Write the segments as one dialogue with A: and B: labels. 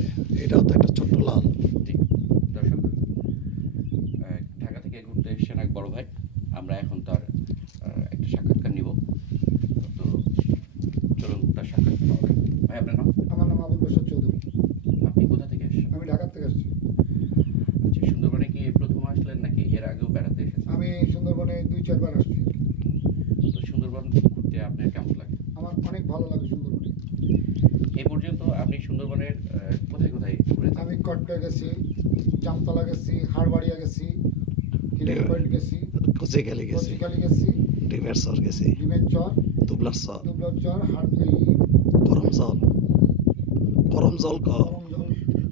A: এটাও তো একটা ছোট্ট লাল।
B: জি দর্শক, ঢাকা থেকে ঘুরতে এসেছেন এক বড় ভাই। আমরা এখন তার একটা সাক্ষাৎকার নিব। তো চলুন তার সাক্ষাৎকার নেওয়া যাক। ভাই আপনার নাম?
C: আমার নাম আবুল বশর চৌধুরী।
B: আপনি কোথা থেকে এসেছেন?
C: আমি ঢাকা থেকে আসছি।
B: আচ্ছা, সুন্দরবনে কি প্রথম আসলেন নাকি এর আগেও বেড়াতে এসেছেন?
C: আমি সুন্দরবনে ২-৪ বার আসছি।
B: তো সুন্দরবন ঘুরতে আপনার কেমন লাগে?
C: আমার অনেক ভালো লাগে সুন্দরবনে।
B: এ পর্যন্ত আপনি সুন্দরবনের কোথায় কোথায় ঘুরেছেন?
C: আমি কটকা গেছি, জামতলা গেছি, হাড়বাড়িয়া গেছি, হিলেন পয়েন্ট গেছি,
A: কচিখালি গেছি,
C: কচিখালি গেছি,
A: ডিমের চর গেছি,
C: ডিমের চর,
A: দুবলার চর,
C: দুবলার চর,
A: গরম জল, গরম জল ক
C: গরম জল।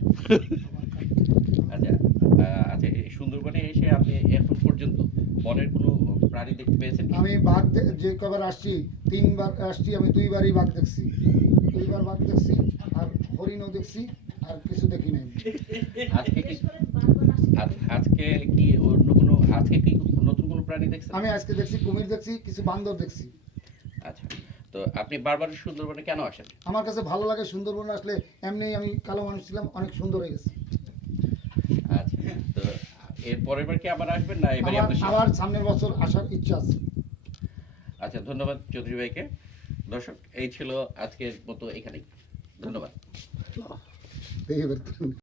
B: আচ্ছা, আচ্ছা, এই সুন্দরবনে এসে আপনি এখন পর্যন্ত বনের কোনো প্রাণী দেখতে পেয়েছেন কি?
C: আমি বাঘ যে কবার আসছি ৩ বার আসছি, আমি ২ বারই বাঘ দেখছি। ২ বার বাঘ দেখছি, আর হরিণও দেখছি, আর কিছু দেখি নাই।
B: আজকে কি আজকে কি অন্য কোনো আজকে কি নতুন কোনো প্রাণী দেখছেন?
C: আমি আজকে দেখছি কুমির দেখছি, কিছু বান্দর দেখছি।
B: আচ্ছা, তো আপনি বারবার সুন্দরবনে কেন আসেন?
C: আমার কাছে ভালো লাগে সুন্দরবন আসলে। এমনি আমি কালো মানুষ ছিলাম, অনেক সুন্দর হয়ে গেছে।
B: আচ্ছা, তো এর পরের বার কি আবার আসবেন না এবারে
C: আমার
B: আপনার শেষ?
C: আবার সামনের বছর আসার ইচ্ছা আছে।
B: আচ্ছা, ধন্যবাদ চৌধুরী ভাইকে। দর্শক, এই ছিল আজকের মতো এখানেই। ধন্যবাদ।
C: দেখে বের করুন।